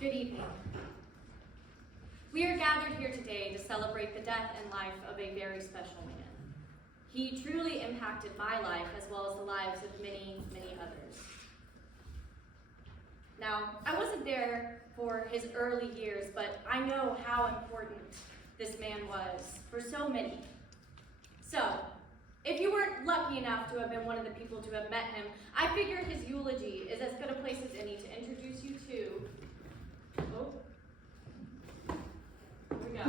Good evening. We are gathered here today to celebrate the death and life of a very special man. He truly impacted my life as well as the lives of many, many others. Now, I wasn't there for his early years, but I know how important this man was for so many. So, if you weren't lucky enough to have been one of the people to have met him, I figure his eulogy is as good a place as any to introduce you to... Oh. Here we go.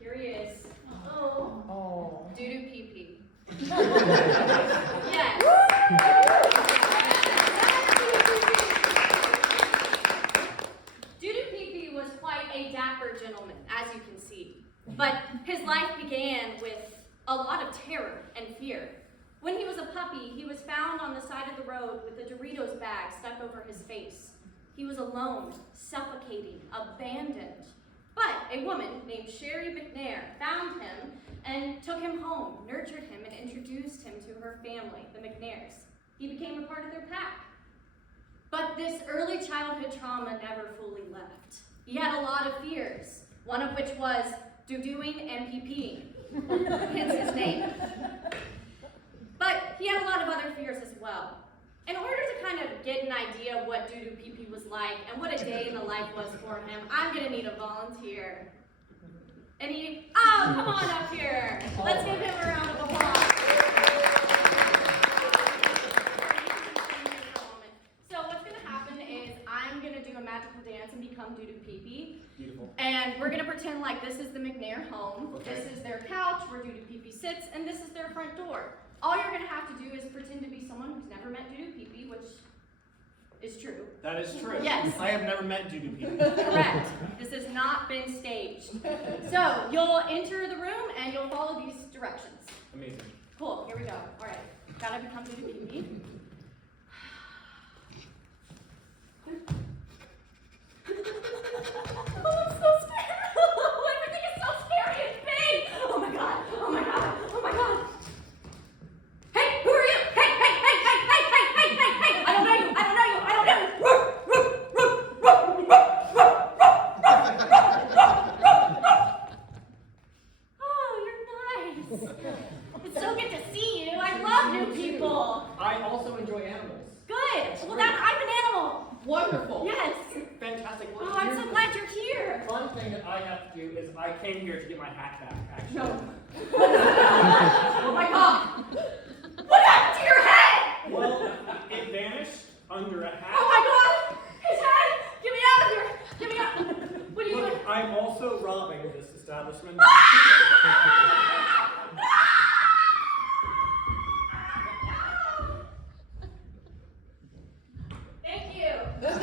Here he is. Oh. Dudu Pee. Yes. Dudu Pee was quite a dapper gentleman, as you can see. But his life began with a lot of terror and fear. When he was a puppy, he was found on the side of the road with a Doritos bag stuck over his face. He was alone, suffocating, abandoned. But a woman named Sherry McNair found him and took him home, nurtured him, and introduced him to her family, the McNairs. He became a part of their pack. But this early childhood trauma never fully left. He had a lot of fears, one of which was doo-dooing and pee-peeing, hence his name. But he had a lot of other fears as well. In order to kind of get an idea of what Dudu Pee was like and what a day in the life was for him, I'm gonna need a volunteer. Oh, come on up here. Let's give him a round of applause. So what's gonna happen is I'm gonna do a magical dance and become Dudu Pee. Beautiful. And we're gonna pretend like this is the McNair home. Okay. This is their couch where Dudu Pee sits, and this is their front door. All you're going to have to do is pretend to be someone who's never met Dudu Pee, which is true. That is true. Yes. I have never met Dudu Pee. Correct. This has not been staged. So you'll enter the room and you'll follow these directions. Amazing. Cool. Here we go. All right. Gotta become Dudu Pee. Oh, I'm so scared. Everything is so scary and big. Oh my god. Oh my god. Oh my god. Hey, who are you? Hey! I don't know you. Oh, you're nice. It's so good to see you. I love new people. I also enjoy animals. Good. Well, I'm an animal. Wonderful. Yes. Fantastic. Oh, I'm so glad you're here. The fun thing that I have to do is I came here to get my hat back, actually. No. Oh my god. What happened to your head? Well, it vanished under a hat. Oh my god! His head! Get me out of here! Get me out! What are you doing? Look, I'm also robbing this establishment. Thank you. Let's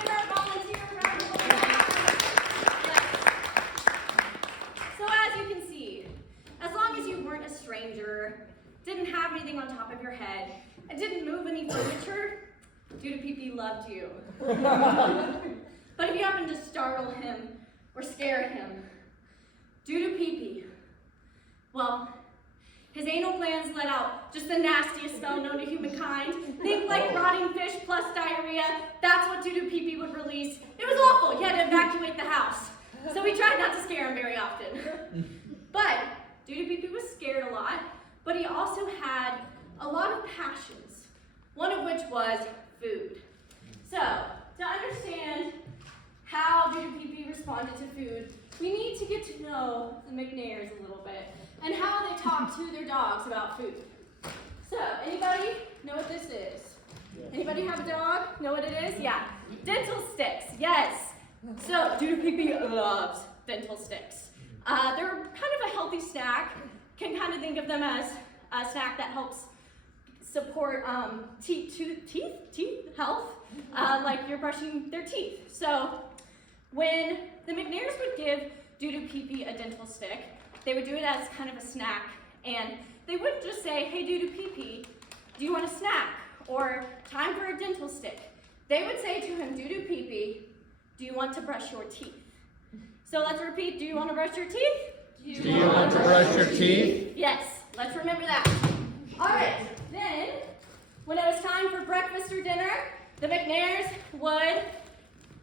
give our volunteer a round of applause. So as you can see, as long as you weren't a stranger, didn't have anything on top of your head, and didn't move any furniture, Dudu Pee loved you. But if you happened to startle him or scare him, Dudu Pee, well, his anal glands let out just the nastiest smell known to humankind. Think like rotting fish plus diarrhea. That's what Dudu Pee would release. It was awful. He had to evacuate the house. So we tried not to scare him very often. But Dudu Pee was scared a lot, but he also had a lot of passions, one of which was food. So, to understand how Dudu Pee responded to food, we need to get to know the McNairs a little bit and how they talk to their dogs about food. So, anybody know what this is? Anybody have a dog? Know what it is? Yeah. Dental sticks, yes. So, Dudu Pee loves dental sticks. They're kind of a healthy snack. Can kind of think of them as a snack that helps support teeth health, like you're brushing their teeth. So when the McNairs would give Dudu Pee a dental stick, they would do it as kind of a snack, and they wouldn't just say, hey Dudu Pee, do you want a snack? Or time for a dental stick. They would say to him, Dudu Pee, do you want to brush your teeth? So let's repeat, do you want to brush your teeth? Do you want to brush your teeth? Yes, let's remember that. All right, Then, when it was time for breakfast or dinner, the McNairs would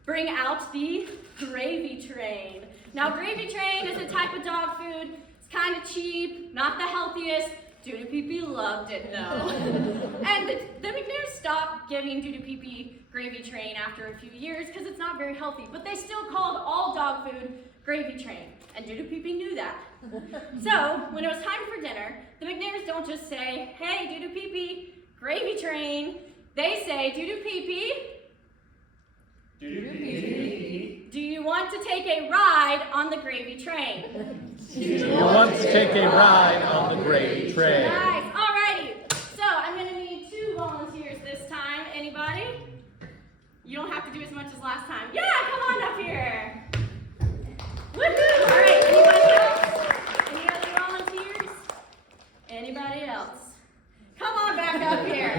bring out the gravy train. Now, gravy train is a type of dog food. It's kind of cheap, not the healthiest. Doodoo Pee-Pee loved it though. And the McNairs stopped giving Doodoo Pee-Pee gravy train after a few years because it's not very healthy, but they still called all dog food gravy train, and Doodoo Pee-Pee knew that. So, when it was time for dinner, the McNairs don't just say, hey, Doodoo Pee-Pee, gravy train. They say, Doodoo Pee-Pee, Doodoo Pee-Pee, do you want to take a ride on the gravy train? Do you want to take a ride on the gravy train? Nice, alrighty. So, I'm gonna need 2 volunteers this time. Anybody? You don't have to do as much as last time. Yeah, come on up here. Woohoo! Alright, anybody else? Any other volunteers? Anybody else? Come on back up here.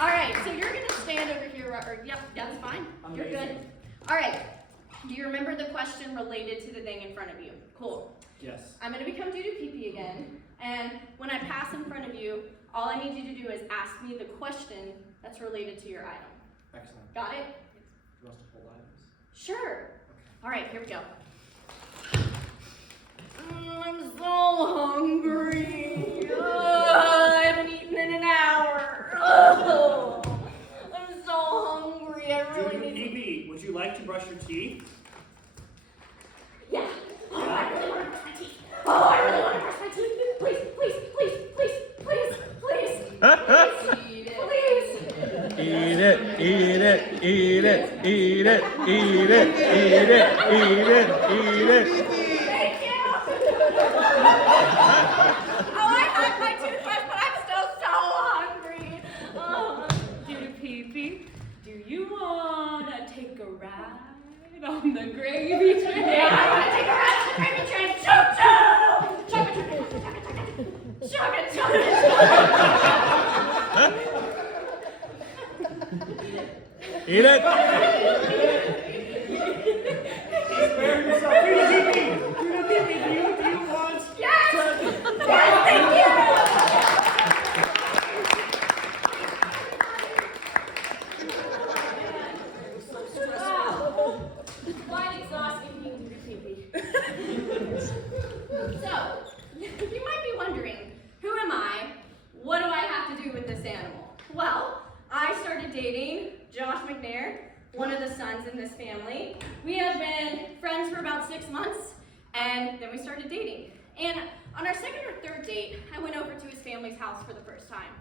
Alright, so you're gonna stand over here, yep, that's fine. You're good. Alright, do you remember the question related to the thing in front of you? Cool. Yes. I'm gonna become Doodoo Pee-Pee again, and when I pass in front of you, all I need you to do is ask me the question that's related to your item. Excellent. Got it? You want us to hold items? Sure. Alright, here we go. I'm so hungry. I haven't eaten in an hour. I'm so hungry. I really Doodoo need Pee-Pee, would you like to brush your teeth? Yeah. Oh, I really want to brush my teeth. Oh, I really want to brush my teeth. Please, please, please, please, please, please. Please. Eat it, eat it, eat it, eat it, eat it, eat it, eat it, eat it. Thank you. Oh, I had my toothbrush, but I'm still so hungry. Oh, Doodoo Pee-Pee, do you want to take a ride on the gravy train? Yeah, I want to take a ride on the gravy train. Choo choo! Chugga chugga chugga chugga chugga. Eat it. Spare yourself. Doodoo Pee-Pee! Doodoo Pee-Pee, do you want Yes! to... Yes, thank you! Wow. Quite exhausting being Doodoo Pee-Pee. So, you might be wondering, who am I? What do I have to do with this animal? Well, I started dating Josh McNair, one of the sons in this family. We have been friends for about 6 months, and then we started dating. And on our second or third date, I went over to his family's house for the first time.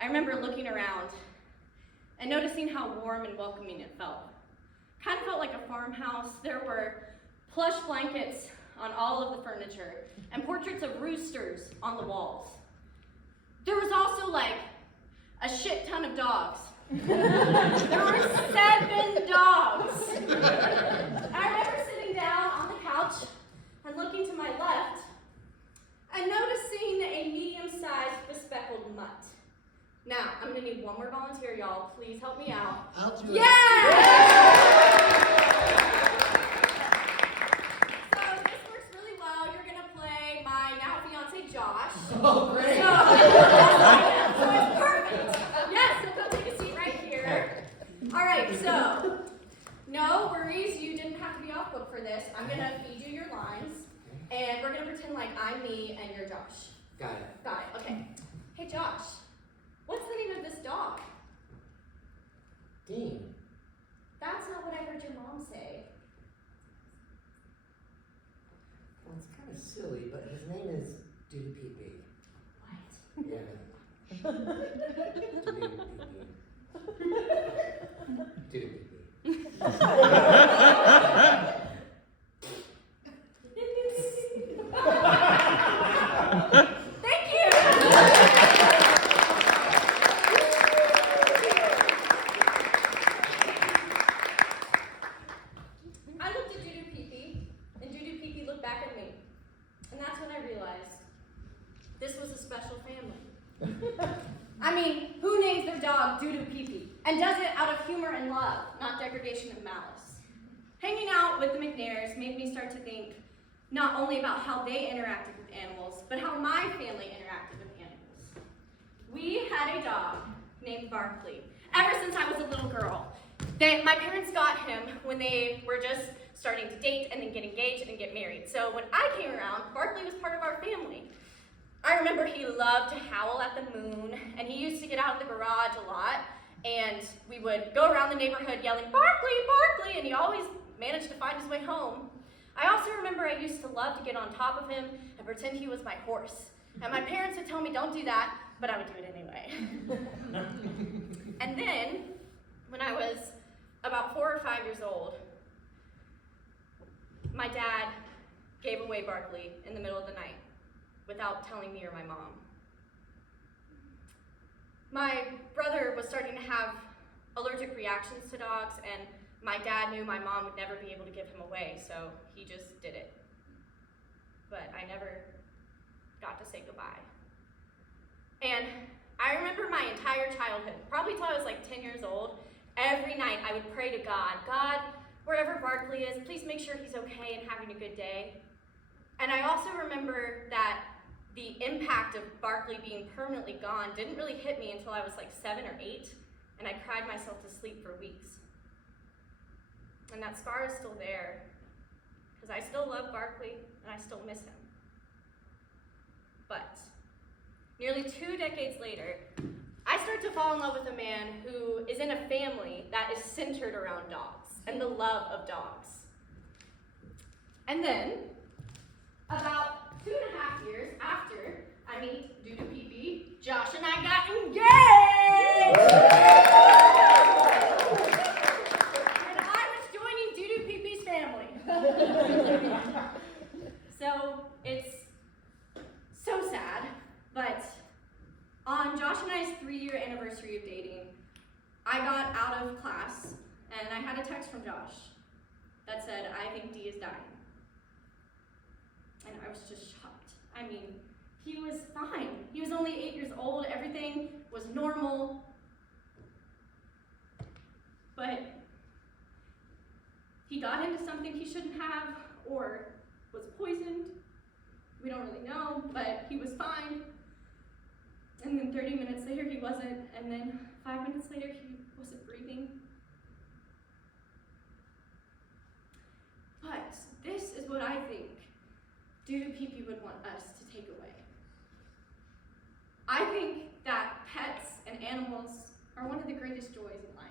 I remember looking around and noticing how warm and welcoming it felt. Kind of felt like a farmhouse. There were plush blankets on all of the furniture and portraits of roosters on the walls. There was also like a shit ton of dogs. There were 7 dogs. I remember sitting down on the couch and looking to my left and noticing a medium-sized bespeckled mutt. Now, I'm gonna need one more volunteer, y'all. Please help me out. I'll do it. Yeah! So this works really well. You're gonna play my now fiance Josh. Oh, great. So it's perfect. Yes, so come take a seat right here. All right, so no worries. You didn't have to be off book for this. I'm gonna feed you your lines, and we're gonna pretend like I'm me and you're Josh. Got it. Got it. Okay. Hey, Josh. What's the name of this dog? Dean. That's not what I heard your mom say. Well, it's kind of silly, but his name is Doodoo Pee-Pee. What? Yeah. Doodoo Pee-Pee. Doodoo Pee-Pee. Thank you. I looked at Doodoo Pee-Pee, and Doodoo Pee-Pee looked back at me. And that's when I realized this was a special family. I mean, who names their dog Doodoo Pee-Pee and does it out of humor and love, not degradation and malice? Hanging out with the McNairs made me start to think not only about how they interacted with animals, but how my family interacted with animals. We had a dog named Barkley ever since I was a little girl. My parents got him when they were just starting to date and then get engaged and get married. So when I came around, Barkley was part of our family. I remember he loved to howl at the moon, and he used to get out of the garage a lot, and we would go around the neighborhood yelling, "Barkley, Barkley," and he always managed to find his way home. I also remember I used to love to get on top of him and pretend he was my horse. And my parents would tell me, "Don't do that," but I would do it anyway. And then, when I was about 4 or 5 years old, my dad gave away Barkley in the middle of the night without telling me or my mom. My brother was starting to have allergic reactions to dogs, and my dad knew my mom would never be able to give him away, so he just did it. But I never got to say goodbye. And I remember my entire childhood, probably till I was like 10 years old, every night I would pray to God, "God, wherever Barkley is, please make sure he's okay and having a good day." And I also remember that the impact of Barkley being permanently gone didn't really hit me until I was like 7 or 8, and I cried myself to sleep for weeks. And that scar is still there, because I still love Barkley and I still miss him. But nearly 2 decades later, I start to fall in love with a man who is in a family that is centered around dogs and the love of dogs. And then, about 2.5 years after I meet Dudu Pee-Pee, Josh and I got engaged! And I was joining Dudu Pee-Pee's family. So it's so sad, but on Josh and I's 3-year anniversary of dating, I got out of class and I had a text from Josh that said, "I think Dee is dying." And I was just shocked. I mean, he was fine. He was only 8 years old. Everything was normal. But he got into something he shouldn't have, or was poisoned. We don't really know, but he was fine. And then 30 minutes later, he wasn't. And then 5 minutes later, he wasn't breathing. But this is what I think Dudu Pee-Pee would want us to take away. I think that pets and animals are one of the greatest joys in life.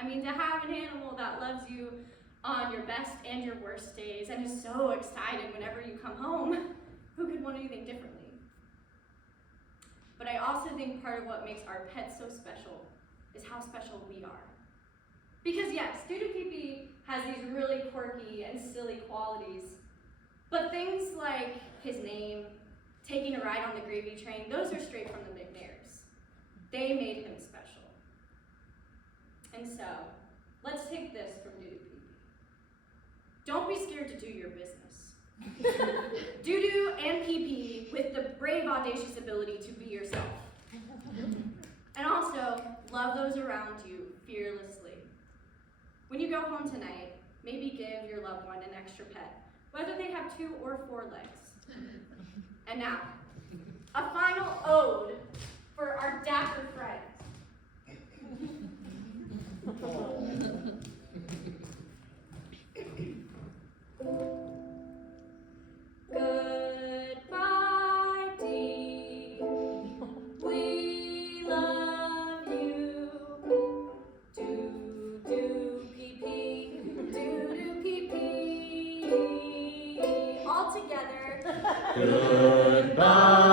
I mean, to have an animal that loves you on your best and your worst days and is so excited whenever you come home, who could want anything differently? But I also think part of what makes our pets so special is how special we are. Because yes, Dudu Pee-Pee has these really quirky and silly qualities, but things like his name, taking a ride on the gravy train, those are straight from the McNairs. They made him special. And so, let's take this from Dudu Pee-Pee. Don't be scared to do your business. Dudu and Pee-Pee with the brave, audacious ability to be yourself. And also, love those around you fearlessly. When you go home tonight, maybe give your loved one an extra pet, whether they have 2 or 4 legs. And now, a final ode for our dapper friend. Goodbye, Dee. We love you. Dudu Pee-Pee, Dudu Pee-Pee. All together. Goodbye.